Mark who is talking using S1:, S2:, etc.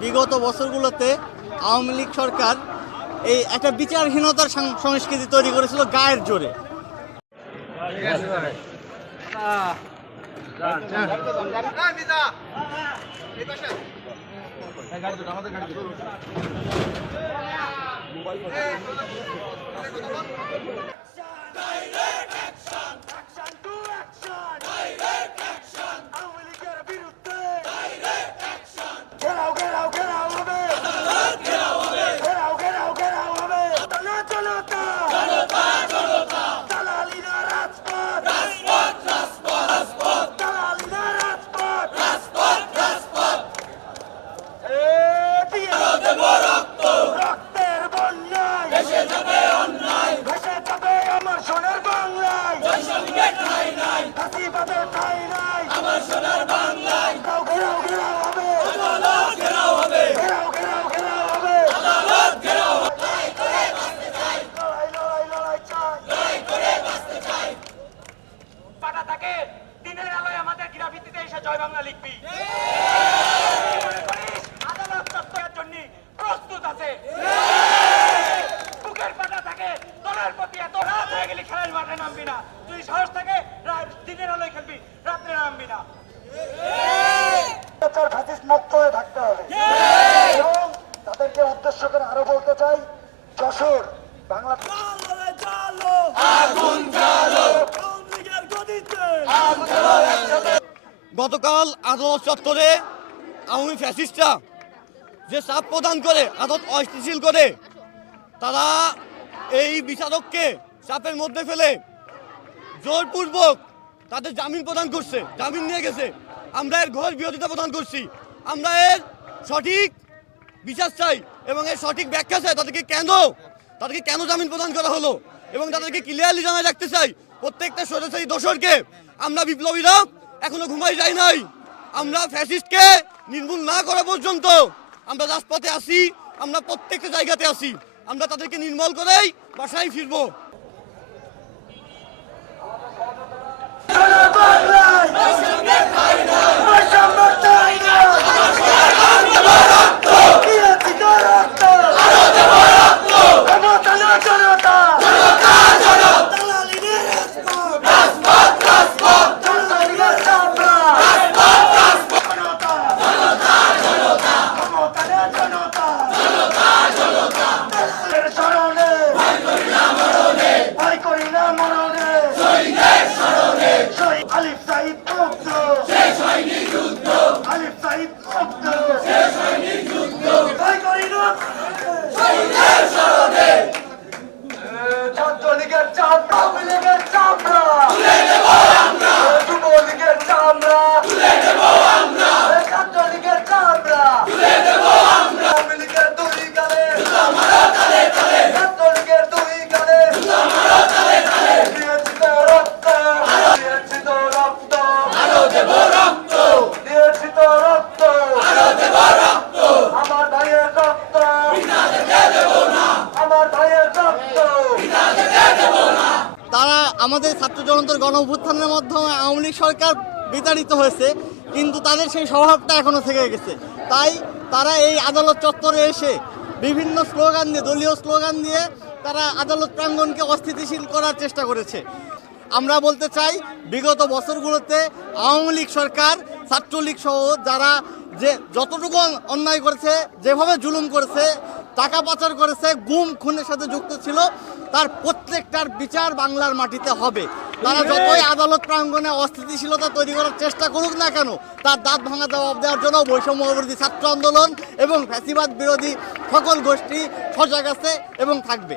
S1: বিগত বছরগুলোতে আওয়ামী লীগ সরকার এই একটা বিচারহীনতার সংস্কৃতি তৈরি করেছিল গায়ের জোরে।
S2: Action ভেসে যাবে অন্যায়। ভেসে যাবে আমার সোনার বাংলায়। হাসিবাদের ঠাঁই নাই। আমার সোনার বাংলায়। নামবি না। তুই সাহস থাকে দিনের আলোয় খেলবি। রাত্রে নামবি না। মুক্ত হয়ে থাকতে হবে। এবং তাদেরকে উদ্দেশ্য করে আরও বলতে চাই যশোর বাংলা
S1: গতকাল আদালত চত্বরে আওয়ামী ফ্যাসিস্টরা যে চাপ প্রদান করে আদালত অস্থিতিশীল করে তারা এই বিচারককে চাপের মধ্যে ফেলে জোরপূর্বক তাদের জামিন প্রদান করছে, জামিন নিয়ে গেছে। আমরা এর ঘোর বিরোধিতা প্রদান করছি। আমরা এর সঠিক বিচার চাই এবং এর সঠিক ব্যাখ্যা চাই। তাদেরকে কেন তাদেরকে কেন জামিন প্রদান করা হলো? এবং তাদেরকে ক্লিয়ারলি জানাই রাখতে চাই, প্রত্যেকটা সদস্যই দোষরকে। আমরা বিপ্লবীরা এখনও ঘুমাই যাই নাই। আমরা ফ্যাসিস্টকে নির্মূল না করা পর্যন্ত আমরা রাজপথে আসি আমরা প্রত্যেকটা জায়গাতে আসি আমরা তাদেরকে নির্মল করেই বাসায় ফিরবো
S2: স্মরণে ভয় করি না মরণে শহীদ আলিফ সাইদ মুক্ত আলিফ সাইদ মুক্ত ভয় করি না ছাত্রলীগের চামড়া
S1: আমাদের ছাত্র জনতার গণ অভ্যুত্থানের মাধ্যমে আওয়ামী লীগ সরকার বিতাড়িত হয়েছে, কিন্তু তাদের সেই স্বভাবটা এখনও থেকে গেছে। তাই তারা এই আদালত চত্বরে এসে বিভিন্ন স্লোগান দিয়ে, দলীয় স্লোগান দিয়ে তারা আদালত প্রাঙ্গণকে অস্থিতিশীল করার চেষ্টা করেছে। আমরা বলতে চাই, বিগত বছরগুলোতে আওয়ামী লীগ সরকার, ছাত্রলীগ সহ যারা যে যতটুকু অন্যায় করেছে, যেভাবে জুলুম করেছে টাকা পাচার করেছে, গুম খুনের সাথে যুক্ত ছিল। তার প্রত্যেকটার বিচার বাংলার মাটিতে হবে। তারা যতই আদালত প্রাঙ্গনে অস্থিতিশীলতা তৈরি করার চেষ্টা করুক না কেন, তার দাঁত ভাঙা জবাব দেওয়ার জন্য বৈষম্য বিরোধী ছাত্র আন্দোলন এবং ফ্যাসিবাদ বিরোধী সকল গোষ্ঠী সজাগ আছে এবং থাকবে।